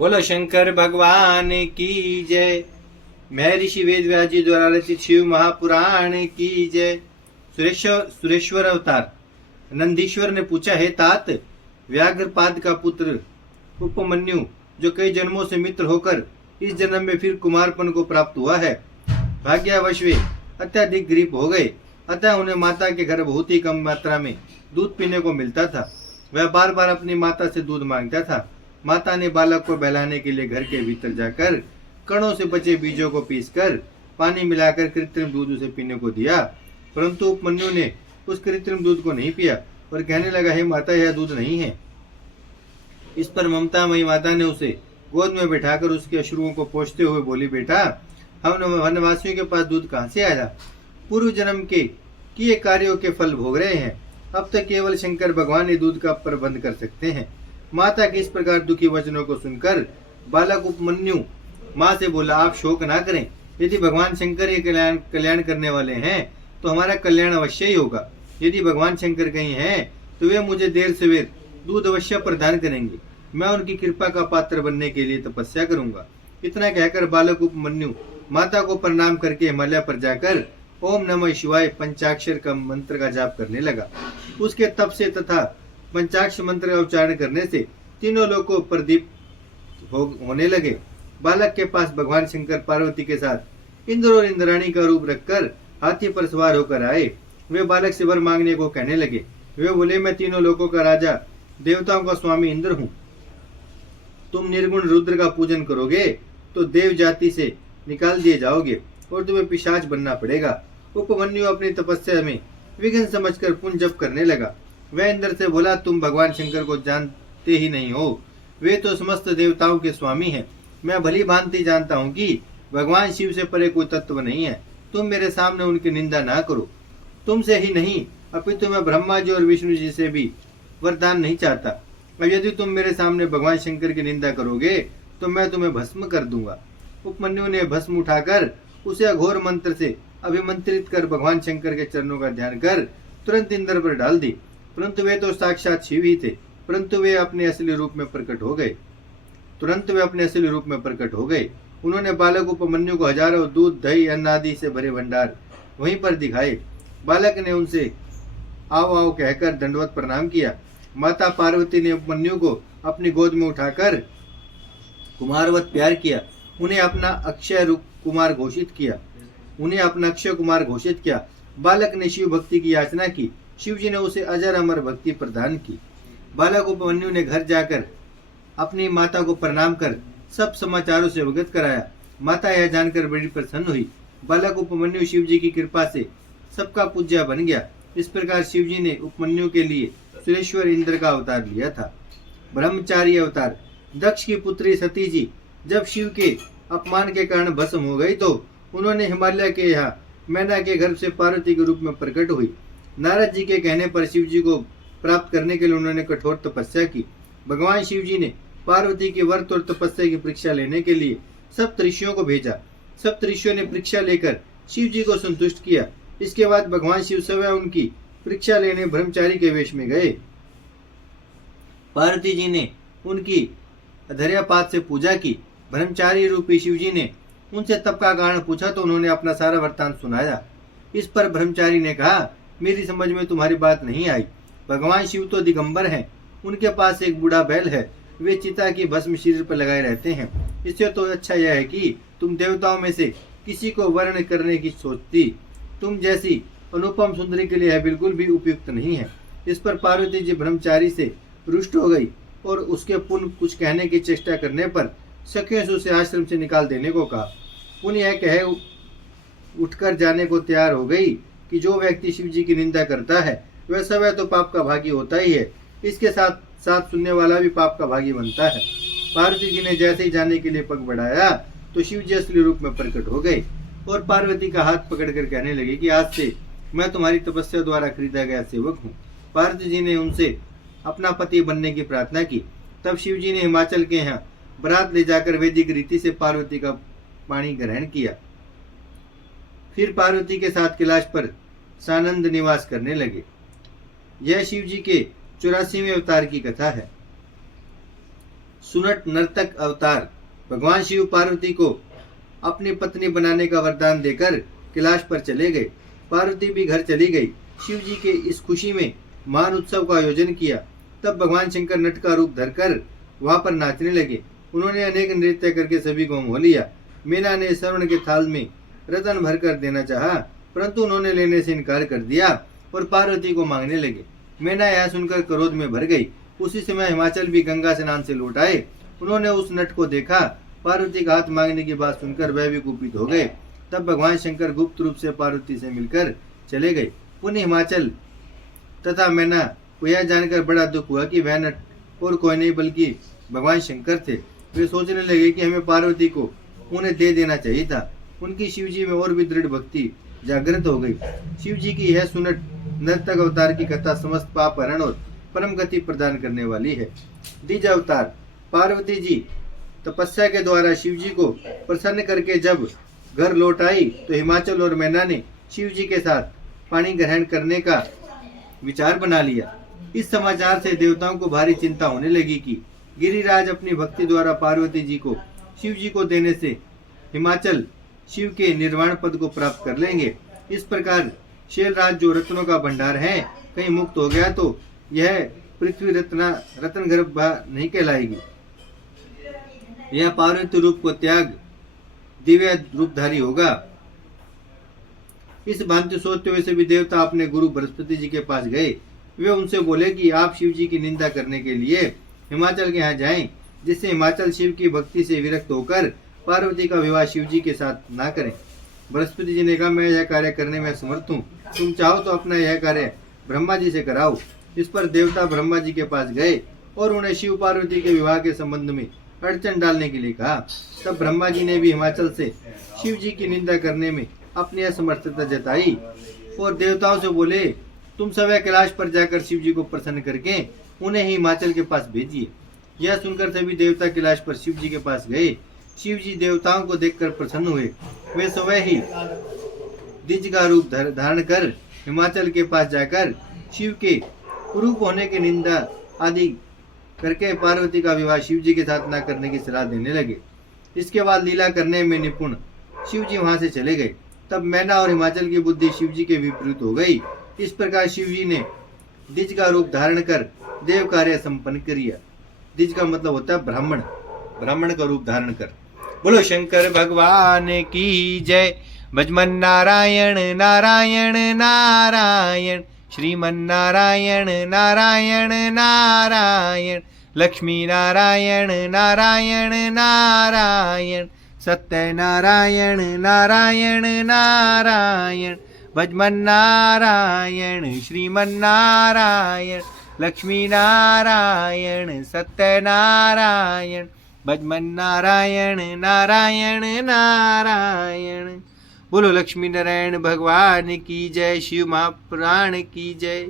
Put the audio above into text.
बोलो शंकर भगवान की जय। महर्षि वेद व्यास जी द्वारा रचित शिव महापुराण की जय। सुरेश्वर अवतार। नंदीश्वर ने पूछा, है तात, व्याघ्रपाद का पुत्र उपमन्यु जो कई जन्मों से मित्र होकर इस जन्म में फिर कुमारपन को प्राप्त हुआ है, भाग्यवश वे अत्यधिक गरीब हो गए, अतः उन्हें माता के घर बहुत ही कम मात्रा में दूध पीने को मिलता था। वह बार बार अपनी माता से दूध मांगता था। माता ने बालक को बहलाने के लिए घर के भीतर जाकर कणों से बचे बीजों को पीसकर पानी मिलाकर कृत्रिम दूध उसे पीने को दिया, परंतु उपमन्यु ने उस कृत्रिम दूध को नहीं पिया और कहने लगा, हे माता, यह दूध नहीं है। इस पर ममतामयी माता ने उसे गोद में बैठाकर उसके अश्रुओं को पोंछते हुए बोली, बेटा, हम वनवासियों के पास दूध कहाँ से आया? पूर्व जन्म के किए कार्यों के फल भोग रहे हैं। अब तक केवल शंकर भगवान ही दूध का प्रबंध कर सकते हैं। माता के इस प्रकार दुखी वचनों को सुनकर बालक उपमन्यु माँ से बोला, आप शोक ना करें। यदि भगवान शंकर ये कल्याण करने वाले हैं तो हमारा कल्याण अवश्य ही होगा। यदि भगवान शंकर कहीं हैं तो वे मुझे देर सवेर दूध अवश्य प्रदान करेंगे। मैं उनकी कृपा का पात्र बनने के लिए तपस्या करूंगा। इतना कहकर बालक उपमन्यु माता को प्रणाम करके हिमालय पर जाकर ओम नमः शिवाय पंचाक्षर का मंत्र का जाप करने लगा। उसके तप से तथा पंचाक्षर मंत्र का उच्चारण करने से तीनों लोगों पर दीप होने लगे। बालक के पास भगवान शंकर पार्वती के साथ इंद्र और इंद्राणी का रूप रखकर हाथी पर सवार होकर आए। वे बालक से वर मांगने को कहने लगे। वे बोले, मैं तीनों लोगों का राजा, देवताओं का स्वामी इंद्र हूँ। तुम निर्गुण रुद्र का पूजन करोगे तो देव जाति से निकाल दिए जाओगे और तुम्हें पिशाच बनना पड़ेगा। उपमन्यु अपनी तपस्या में विघ्न समझकर पुण्य जप करने लगा। वह इंद्र से बोला, तुम भगवान शंकर को जानते ही नहीं हो। वे तो समस्त देवताओं के स्वामी हैं। मैं भली भांति जानता हूँ कि भगवान शिव से परे कोई तत्व नहीं है। तुम मेरे सामने उनकी निंदा ना करो। तुमसे ही नहीं अपितु मैं ब्रह्मा जी और विष्णु जी से भी वरदान नहीं चाहता। अब यदि तुम मेरे सामने भगवान शंकर की निंदा करोगे तो मैं तुम्हें भस्म कर दूंगा। उपमन्यु ने भस्म उठाकर उसे अघोर मंत्र से अभिमंत्रित कर भगवान शंकर के चरणों का ध्यान कर तुरंत इंद्र पर डाल दी। परंतु वे तो साक्षात शिव ही थे। परंतु वे अपने असली रूप में प्रकट हो गए। उन्होंने बालक उपमन्यु को हजारों दूध, दही, अन्न आदि से भरे भंडार वहीं पर दिखाए। बालक ने उनसे आओ आओ कहकर दंडवत प्रणाम किया। माता पार्वती ने उपमन्यु को अपनी गोद में उठाकर कुमारवत प्यार किया। उन्हें अपना अक्षय कुमार घोषित किया। बालक ने शिव भक्ति की याचना की। शिव जी ने उसे अजर अमर भक्ति प्रदान की। बालक उपमन्यु ने घर जाकर अपनी माता को प्रणाम कर सब समाचारों से अवगत कराया। माता यह जानकर बड़ी प्रसन्न हुई। बालक उपमन्यु शिव जी की कृपा से सबका पूज्य बन गया। इस प्रकार शिव जी ने उपमन्यु के लिए सुरेश्वर इंद्र का अवतार लिया था। ब्रह्मचारी अवतार। दक्ष की पुत्री सती जी जब शिव के अपमान के कारण भस्म हो गई तो उन्होंने हिमालय के यहाँ मैना के गर्भ से पार्वती के रूप में प्रकट हुई। नारद जी के कहने पर शिव जी को प्राप्त करने के लिए उन्होंने कठोर तपस्या की। भगवान शिव जी ने पार्वती के व्रत और तपस्या की परीक्षा लेने के लिए सप्तऋषियों को भेजा। सप्तऋषियों ने परीक्षा लेकर शिव जी को संतुष्ट किया। इसके बाद भगवान शिव स्वयं उनकी परीक्षा लेने ब्रह्मचारी के वेश में गए। पार्वती जी ने उनकी अधर्यापात से पूजा की। ब्रह्मचारी रूपी शिव जी ने उनसे तप का कारण पूछा तो उन्होंने अपना सारा वृत्तांत सुनाया। इस पर ब्रह्मचारी ने कहा, मेरी समझ में तुम्हारी बात नहीं आई। भगवान शिव तो दिगंबर हैं। उनके पास एक बूढ़ा बैल है। वे चिता की भस्म शरीर पर लगाए रहते हैं। इससे तो अच्छा यह है कि तुम देवताओं में से किसी को वर्ण करने की सोचती। तुम जैसी अनुपम सुंदरी के लिए यह बिल्कुल भी उपयुक्त नहीं है। इस पर पार्वती जी ब्रह्मचारी से रुष्ट हो गई और उसके पुण्य कुछ कहने की चेष्टा करने पर सखियों से उसे आश्रम से निकाल देने को कहा। पुण्य यह कहे उठकर जाने को तैयार हो गई कि जो व्यक्ति शिव जी की निंदा करता है वह समय तो पाप का भागी होता ही है, इसके साथ साथ सुनने वाला भी पाप का भागी बनता है। पार्वती जी ने जैसे ही जाने के लिए पग बढ़ाया तो शिव जी असली रूप में प्रकट हो गए और पार्वती का हाथ पकड़कर कहने लगे कि आज से मैं तुम्हारी तपस्या द्वारा खरीदा गया सेवक हूँ। पार्वती जी ने उनसे अपना पति बनने की प्रार्थना की। तब शिव जी ने हिमाचल के यहाँ बरात ले जाकर वैदिक रीति से पार्वती का पानी ग्रहण किया। फिर पार्वती के साथ कैलाश पर सानंद निवास करने लगे। यह शिव जी के 84वें अवतार की कथा है। सुनट नर्तक अवतार। भगवान शिव पार्वती को अपनी पत्नी बनाने का वरदान देकर कैलाश पर चले गए। पार्वती भी घर चली गई। शिव जी के इस खुशी में महान उत्सव का आयोजन किया। तब भगवान शंकर नट का रूप धरकर वहां पर नाचने लगे। उन्होंने अनेक नृत्य करके सभी को मोह लिया। मीना ने स्वर्ण के थाल में रतन भर कर देना चाहा, परंतु उन्होंने लेने से इनकार कर दिया और पार्वती को मांगने लगे। मीना यह सुनकर क्रोध में भर गई। उसी समय हिमाचल भी गंगा स्नान से लौट आए। उन्होंने उस नट को देखा। पार्वती का हाथ मांगने की बात सुनकर वह भी कुपित हो गए। तब भगवान शंकर गुप्त रूप से पार्वती से मिलकर चले गए। पुनः हिमाचल तथा मैना को यह जानकर बड़ा दुख हुआ कि वह नट और कोई नहीं बल्कि भगवान शंकर थे। वे सोचने लगे कि हमें पार्वती को उन्हें दे देना चाहिए था। उनकी शिवजी में और भी दृढ़ भक्ति जागृत हो गई। शिवजी की यह सुनट नर्तक अवतार की कथा समस्त पाप हरण और परम गति प्रदान करने वाली है। द्विज अवतार। पार्वती जी तपस्या के द्वारा शिवजी को प्रसन्न करके जब घर लौट आई तो हिमाचल और मैना ने शिवजी के साथ पानी ग्रहण करने का विचार बना लिया। इस समाचार से देवताओं को भारी चिंता होने लगी कि गिरिराज अपनी भक्ति द्वारा पार्वती जी को शिव जी को देने से हिमाचल शिव के निर्वाण पद को प्राप्त कर लेंगे। इस प्रकार शैलराज जो रत्नों का भंडार है कहीं मुक्त हो गया तो यह पृथ्वी रत्न गर्भ नहीं कहलाएगी। यह पार्वती रूप को त्याग दिव्य रूपधारी होगा। इस भांति सोचते हुए सभी देवता अपने गुरु बृहस्पति जी के पास गए। वे उनसे बोले कि आप शिव जी की निंदा करने के लिए हिमाचल के यहाँ जाएं, जिससे हिमाचल शिव की भक्ति से विरक्त होकर पार्वती का विवाह शिव जी के साथ ना करें। बृहस्पति जी ने कहा, मैं यह कार्य करने में समर्थ हूँ, तुम चाहो तो अपना यह कार्य ब्रह्मा जी से कराओ। इस पर देवता ब्रह्मा जी के पास गए और उन्हें शिव पार्वती के विवाह के संबंध में अड़चन डालने के लिए कहा। तब ब्रह्मा जी ने भी हिमाचल से शिव जी की निंदा करने में अपनी असमर्थता जताई और देवताओं से बोले, तुम सब कैलाश पर जाकर शिव जी को प्रसन्न करके उन्हें ही हिमाचल के पास भेजिए। यह सुनकर सभी देवता कैलाश पर शिव जी के पास गए। शिव जी देवताओं को देखकर प्रसन्न हुए। वे स्वयं ही द्विज का रूप धारण कर हिमाचल के पास जाकर शिव के कुरूप होने की निंदा आदि करके पार्वती का विवाह शिव जी के साथ न करने की सलाह देने लगे। इसके बाद लीला करने में निपुण शिव जी वहां से चले गए। तब मैना और हिमाचल की बुद्धि शिव जी के विपरीत हो गई। इस प्रकार शिव जी ने द्विज का रूप धारण कर देव कार्य संपन्न किया। द्विज का मतलब होता है ब्राह्मण, ब्राह्मण का रूप धारण कर। बोलो शंकर भगवान की जय। भजमन नारायण नारायण नारायण, श्रीमन नारायण नारायण नारायण, लक्ष्मी नारायण नारायण नारायण, सत्य नारायण नारायण नारायण, भजमन नारायण श्रीमन नारायण, लक्ष्मी नारायण सत्य नारायण, भजमन नारायण नारायण नारायण। बोलो लक्ष्मी नारायण भगवान की जय। शिव महापुराण की जय।